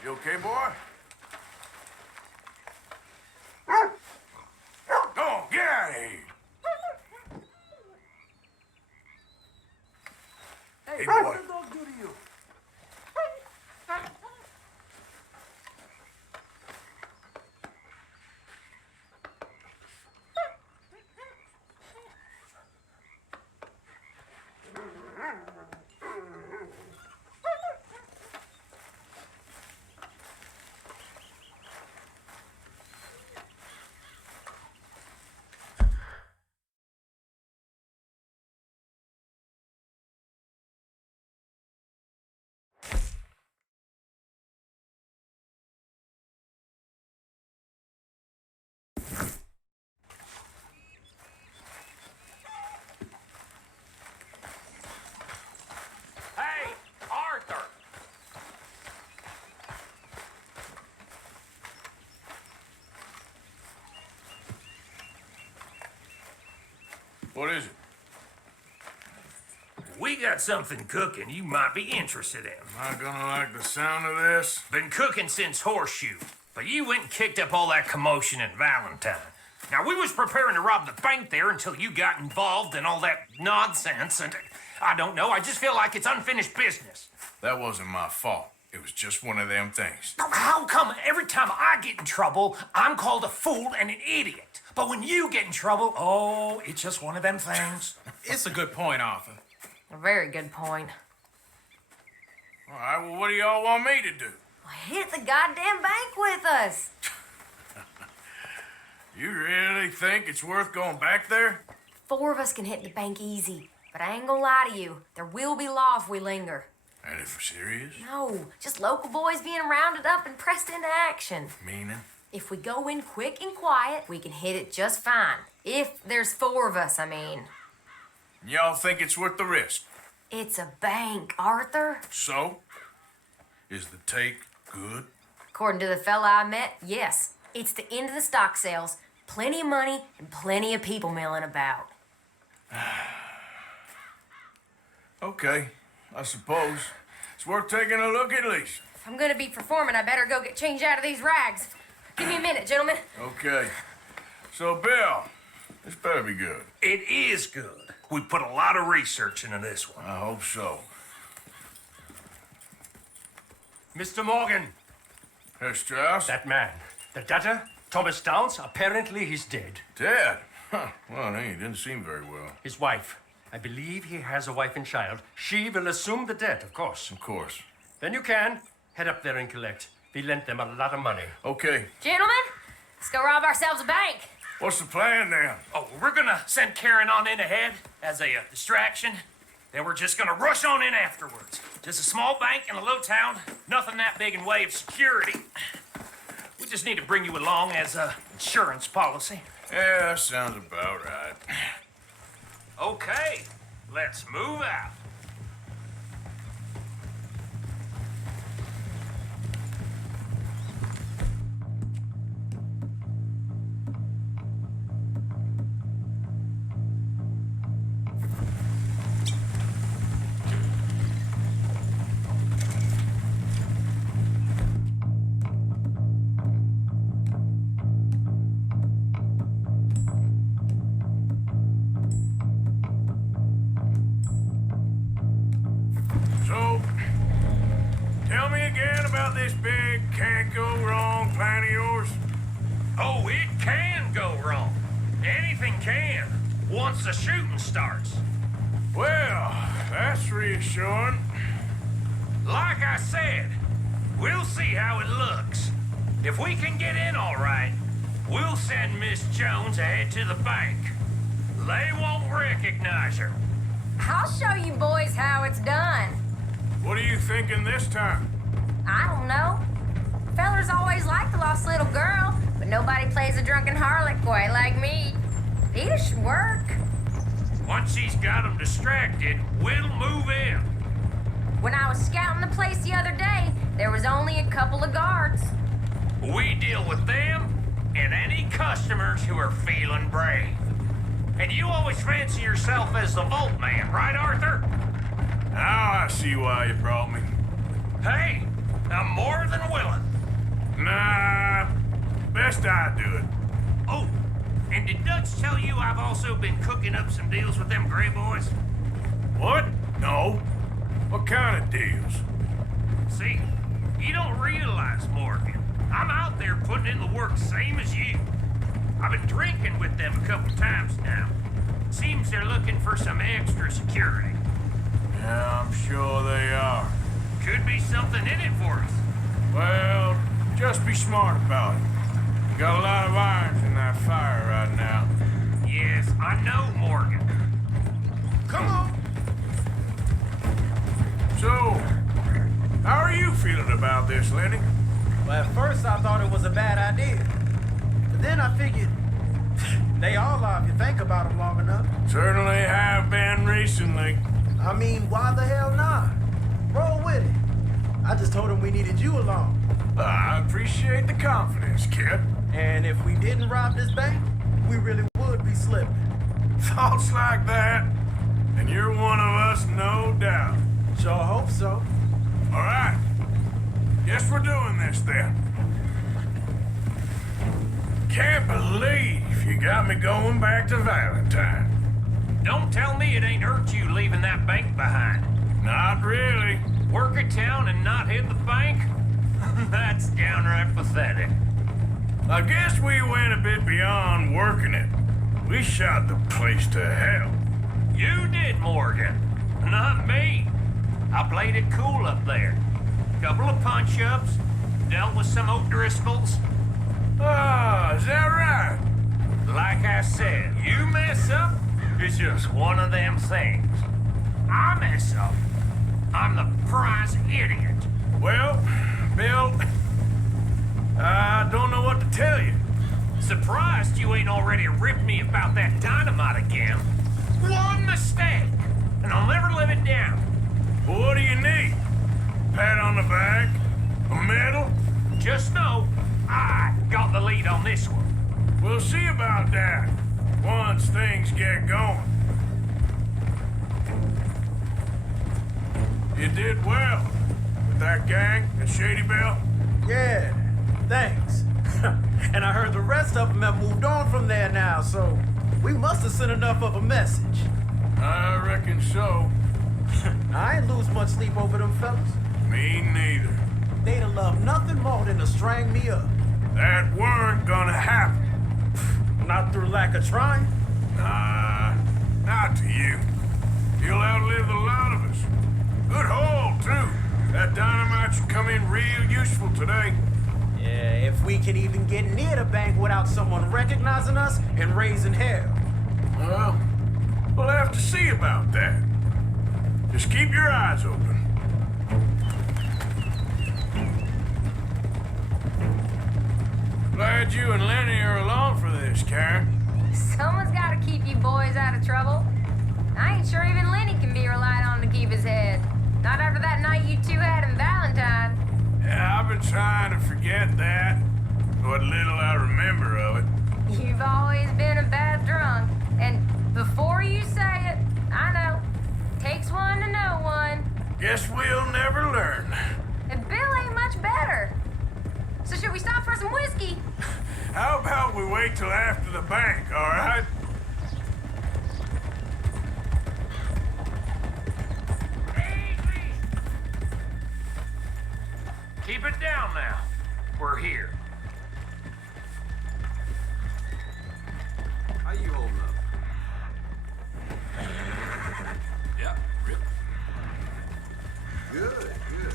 You okay, boy? Oh, get out of here! Hey, boy. What did the dog do to you? What is it? We got something cooking you might be interested in. Am I gonna like the sound of this? Been cooking since Horseshoe, but you went and kicked up all that commotion in Valentine. Now, we was preparing to rob the bank there until you got involved in all that nonsense, and I don't know, I just feel like it's unfinished business. That wasn't my fault. It was just one of them things. How come every time I get in trouble, I'm called a fool and an idiot? But when you get in trouble, oh, it's just one of them things. It's a good point, Arthur. A very good point. All right, well, what do y'all want me to do? Hit the goddamn bank with us. You really think it's worth going back there? 4 of us can hit the bank easy. But I ain't gonna lie to you. There will be law if we linger. And if we're serious? No, just local boys being rounded up and pressed into action. Meaning? If we go in quick and quiet, we can hit it just fine. If there's 4 of us, I mean. Y'all think it's worth the risk? It's a bank, Arthur. So? Is the take good? According to the fella I met, yes. It's the end of the stock sales. Plenty of money and plenty of people milling about. Okay, I suppose. It's worth taking a look at least. If I'm gonna be performing, I better go get changed out of these rags. Give me a minute, gentlemen. Okay. So, Bill, this better be good. It is good. We put a lot of research into this one. I hope so. Mr. Morgan. Herr Strauss? That man. The debtor, Thomas Downs, apparently he's dead. Dead? Huh. Well, he didn't seem very well. His wife. I believe he has a wife and child. She will assume the debt, of course. Of course. Then you can head up there and collect. We lent them a lot of money. Okay. Gentlemen, let's go rob ourselves a bank. What's the plan then? Oh, we're gonna send Karen on in ahead as a distraction. Then we're just gonna rush on in afterwards. Just a small bank in a low town. Nothing that big in way of security. We just need to bring you along as a insurance policy. Yeah, that sounds about right. Okay, let's move out. Oh, it can go wrong. Anything can, once the shooting starts. Well, that's reassuring. Like I said, we'll see how it looks. If we can get in all right, we'll send Miss Jones ahead to the bank. They won't recognize her. I'll show you boys how it's done. What are you thinking this time? I don't know. Fellers always like the lost little girl, but nobody plays a drunken harlot quite like me. It should work. Once she's got them distracted, we'll move in. When I was scouting the place the other day, there was only a couple of guards. We deal with them and any customers who are feeling brave. And you always fancy yourself as the vault man, right, Arthur? Now I see why you brought me. Hey, I'm more than willing. Nah, best I do it. Oh, and did Dutch tell you I've also been cooking up some deals with them Gray boys? What? No. What kind of deals? See, you don't realize, Morgan. I'm out there putting in the work same as you. I've been drinking with them a couple times now. Seems they're looking for some extra security. Yeah, I'm sure they are. Could be something in it for us. Well, just be smart about it. You got a lot of irons in that fire right now. Yes, I know, Morgan. Come on. So, how are you feeling about this, Lenny? Well, at first I thought it was a bad idea. But then I figured they all are if you think about them long enough. Certainly have been recently. I mean, why the hell not? Roll with it. I just told him we needed you along. I appreciate the confidence, kid. And if we didn't rob this bank, we really would be slipping. Thoughts like that, and you're one of us, no doubt. Sure hope so. All right. Guess we're doing this then. Can't believe you got me going back to Valentine. Don't tell me it ain't hurt you leaving that bank behind. Not really. Work a town and not hit the bank? That's downright pathetic. I guess we went a bit beyond working it. We shot the place to hell. You did, Morgan. Not me. I played it cool up there. Couple of punch-ups, dealt with some O'Driscolls. Ah, is that right? Like I said, you mess up, it's just one of them things. I mess up, I'm the prize idiot. Well, Bill, I don't know what to tell you. Surprised you ain't already ripped me about that dynamite again. One mistake, and I'll never live it down. Well, what do you need? Pat on the back? A medal? Just know, I got the lead on this one. We'll see about that once things get going. You did well with that gang at Shady Belle. Yeah, thanks. And I heard the rest of them have moved on from there now, so we must have sent enough of a message. I reckon so. I ain't lose much sleep over them fellas. Me neither. They'd have loved nothing more than to strang me up. That weren't gonna happen. Not through lack of trying. Nah, not to you. You'll outlive a lot of us. Good haul, too. That dynamite should come in real useful today. Yeah, if we can even get near the bank without someone recognizing us and raising hell. Well, we'll have to see about that. Just keep your eyes open. Glad you and Lenny are along for this, Karen. Someone's got to keep you boys out of trouble. I ain't sure even Lenny can be relied on to keep his head. Not after that night you two had in Valentine. Yeah, I've been trying to forget that. What little I remember of it. You've always been a bad drunk. And before you say it, I know. Takes one to know one. Guess we'll never learn. And Bill ain't much better. So should we stop for some whiskey? How about we wait till after the bank, all right? Keep it down now. We're here. How you holding up? Yep, rip. Good, good.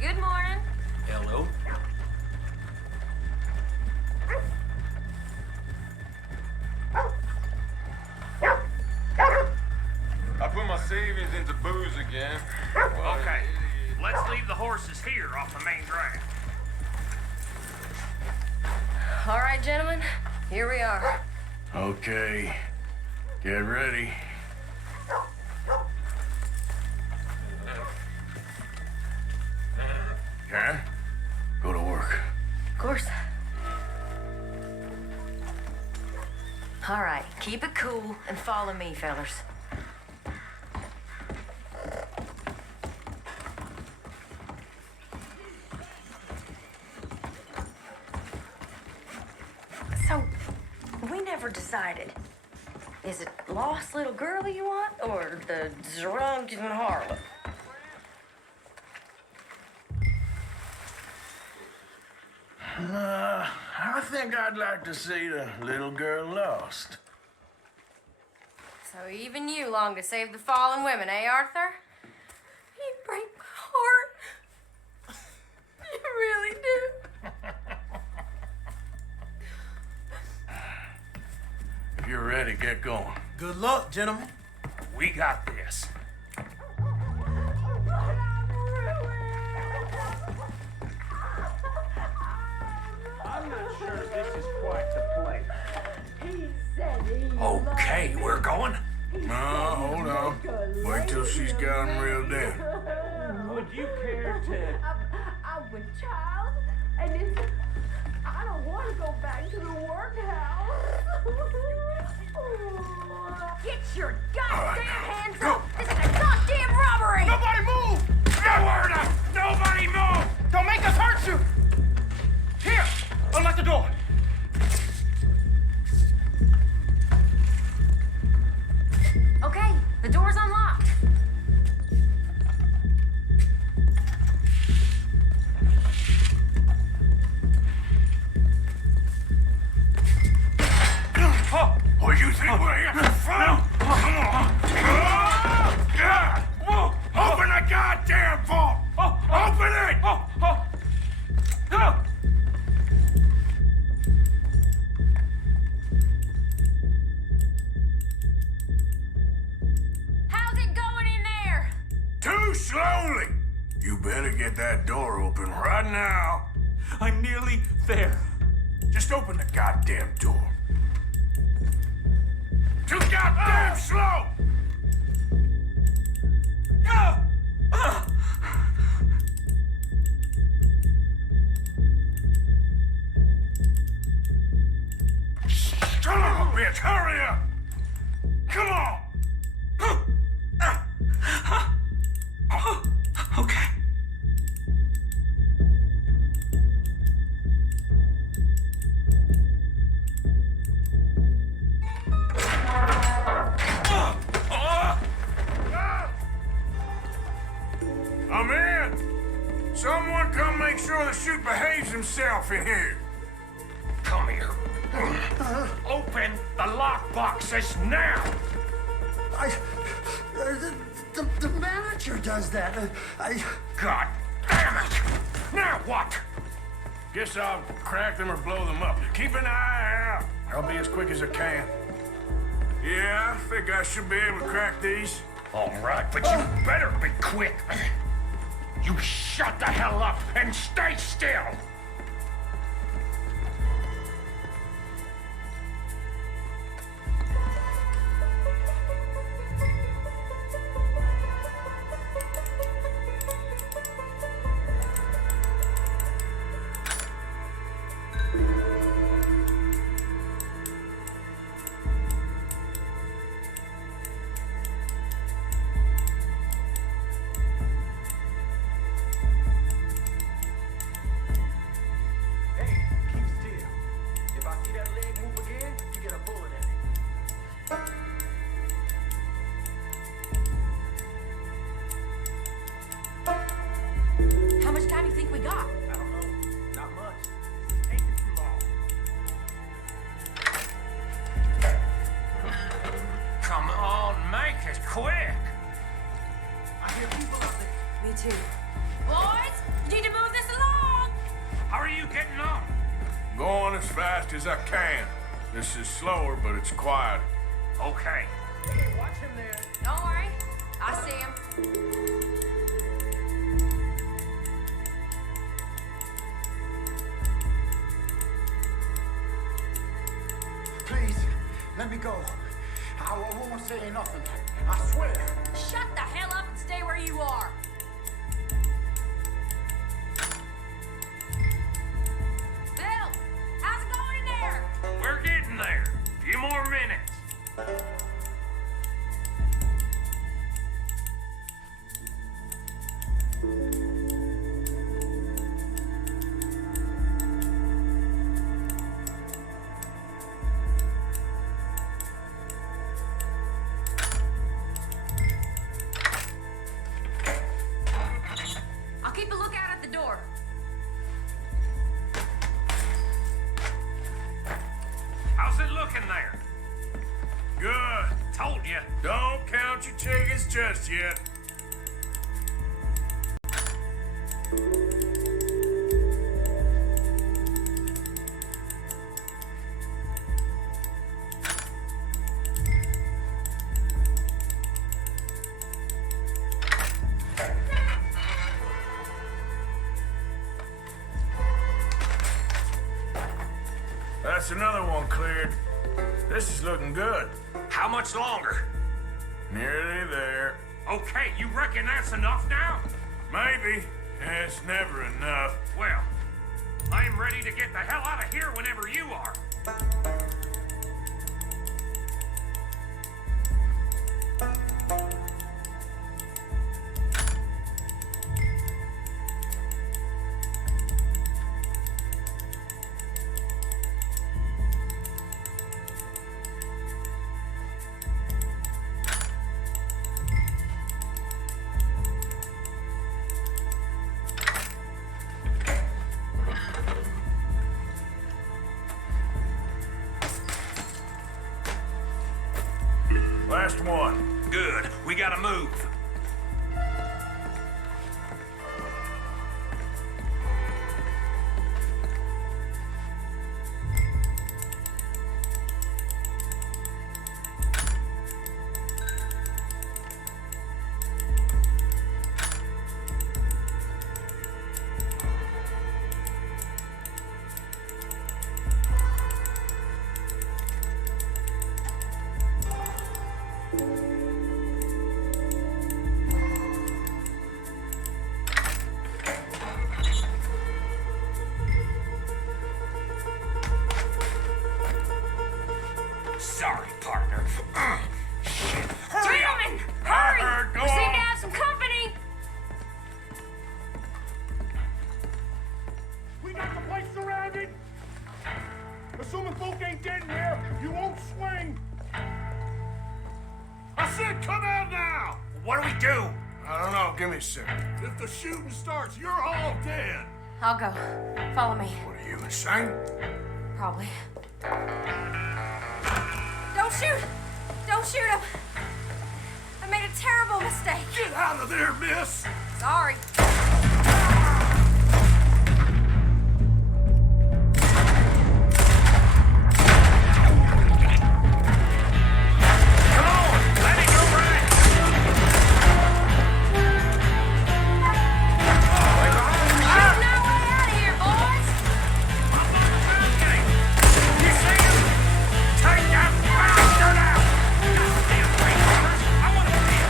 Good morning. Hello. I put my savings into booze again. Okay, let's leave the horses here off the main drag. All right, gentlemen, here we are. Okay, get ready. Karen, go to work. Of course. All right, keep it cool and follow me, fellas. So, we never decided. Is it lost little girl you want, or the drunken harlot? I think I'd like to see the little girl lost. So even you long to save the fallen women, eh, Arthur? You break my heart. You really do. If you're ready, get going. Good luck, gentlemen. We got this. I'm not sure this is quite the place. He said he Okay, we're going. No, hold on. Wait till she's got him reeled in. Would you care to... I'm with child, and it's... I don't want to go back to the workhouse. Get your goddamn hands up! This is a goddamn robbery! Nobody move! No word up! Nobody move! Don't make us hurt you! Here! Unlock the door! Okay, the door's unlocked. Oh, you think we're here for fun? Come on. Open the goddamn vault! Open it! How's it going in there? Too slowly! You better get that door open right now. I'm nearly there. Just open the goddamn door. Too goddamn slow! Son of a bitch, hurry up! Come on! Okay. I'm in! Someone come make sure the chute behaves himself in here. Come here. Open the lock boxes now! The manager does that. God damn it! Now what? Guess I'll crack them or blow them up. Keep an eye out. I'll be as quick as I can. Yeah, I think I should be able to crack these. All right, but you better be quick. You shut the hell up and stay still! How much time do you think we got? I don't know. Not much. This ain't too long. Come on, make it quick! I hear people out there. Me too. Boys, you need to move this along! How are you getting on? Going as fast as I can. This is slower, but it's quiet. Okay. Hey, watch him there. Don't worry, I see him. Please, let me go. I won't say nothing. I swear. Shut the hell up and stay where you are. Bill, how's it going in there? We're getting there. Few more minutes. I'll keep a lookout at the door. How's it looking there? Good. Told you. Don't count your chickens just yet. That's another one cleared. This is looking good. How much longer? Nearly there. Okay, you reckon that's enough now? Maybe. It's never enough. Well, I am ready to get the hell out of here whenever you are. Last one. Good. We gotta move. Sorry, partner. Shit. Gentlemen, hurry! We seem to have some company. We got the place surrounded. Assuming folk ain't dead in here, you won't swing. I said come out now! What do we do? I don't know. Give me a second. If the shooting starts, you're all dead. I'll go. Follow me. What are you, insane? Probably. Don't shoot! Don't shoot him! I made a terrible mistake. Get out of there, miss! Sorry. I want to see it.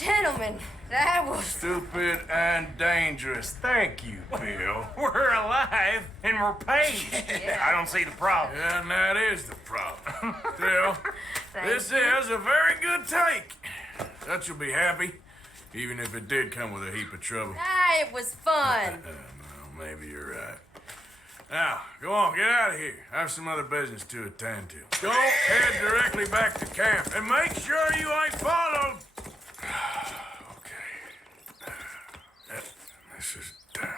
Gentlemen, that was... Stupid and dangerous. Thank you, Bill. We're alive and we're paid. I don't see the problem. Yeah, and that is the problem. Bill, this is a very good take. Dutch will be happy, even if it did come with a heap of trouble. Ah, it was fun. Well, maybe you're right. Now, go on, get out of here. I have some other business to attend to. Don't head directly back to camp, and make sure you ain't followed. Okay. This is Downs.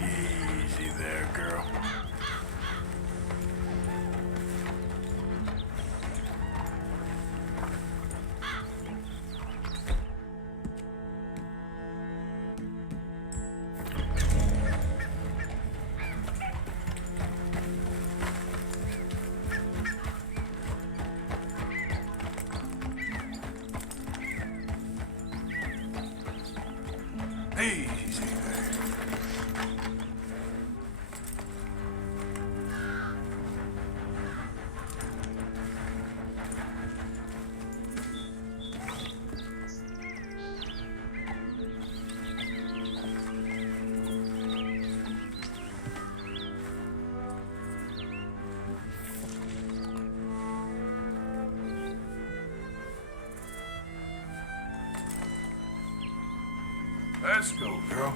Easy there, girl. Easy there. Let's go, girl.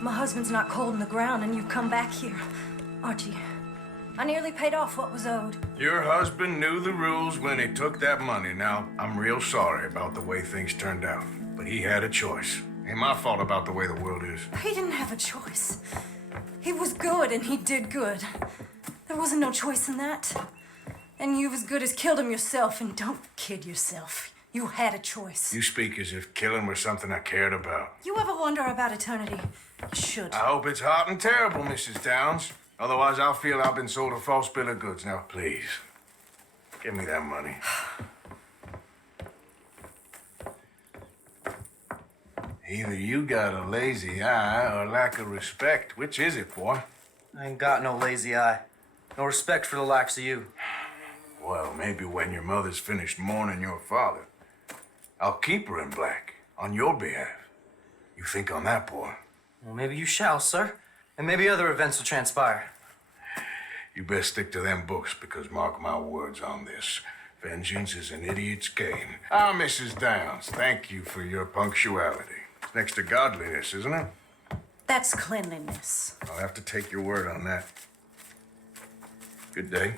My husband's not cold in the ground, and you've come back here. Archie, I nearly paid off what was owed. Your husband knew the rules when he took that money. Now, I'm real sorry about the way things turned out. But he had a choice. Ain't my fault about the way the world is. He didn't have a choice. He was good, and he did good. There wasn't no choice in that. And you've as good as killed him yourself, and don't kid yourself. You had a choice. You speak as if killing was something I cared about. You ever wonder about eternity? You should. I hope it's hot and terrible, Mrs. Downs. Otherwise, I'll feel I've been sold a false bill of goods. Now, please, give me that money. Either you got a lazy eye or lack of respect. Which is it, boy? I ain't got no lazy eye. No respect for the likes of you. Well, maybe when your mother's finished mourning your father, I'll keep her in black on your behalf. You think on that, boy? Well, maybe you shall, sir. And maybe other events will transpire. You best stick to them books, because mark my words on this. Vengeance is an idiot's game. Ah, Mrs. Downs, thank you for your punctuality. It's next to godliness, isn't it? That's cleanliness. I'll have to take your word on that. Good day.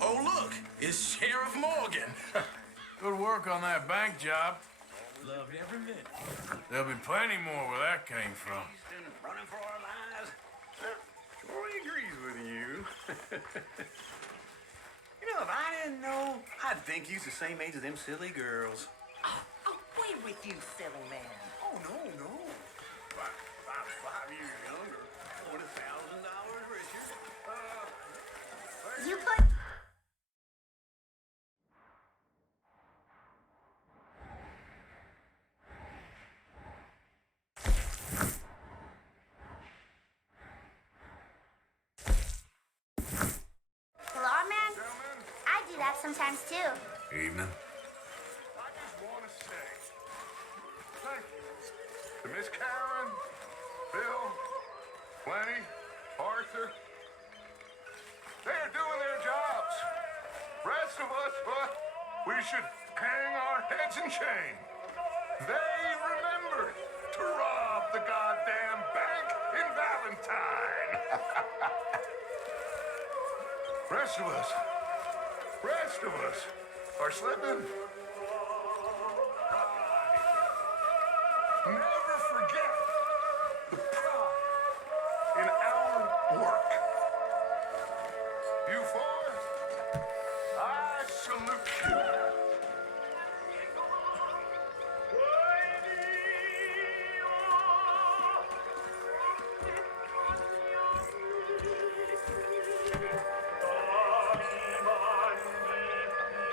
Oh, look, it's Sheriff Morgan. Good work on that bank job. Loved every minute. There'll be plenty more where that came from. Running for our lives. Sure agrees with you. You know, if I didn't know, I'd think you's the same age as them silly girls. Away with you, silly man. Oh, no. Five years younger. $1,000 richer. You put... Hello, man? I do that sometimes, too. Evening. I just want to say thank you to Miss Karen, Bill, Lenny, Arthur. They're doing their jobs. Rest of us, we should hang our heads in shame. They remembered to rob the goddamn bank in Valentine. Rest of us are slipping. Never forget the pride in our work. You four, I salute you.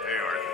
Hey, Arthur.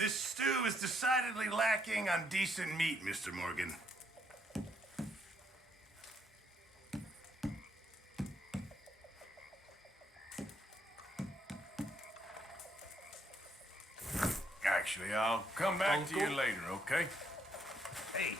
This stew is decidedly lacking on decent meat, Mr. Morgan. Actually, I'll come back to you later, okay? Hey,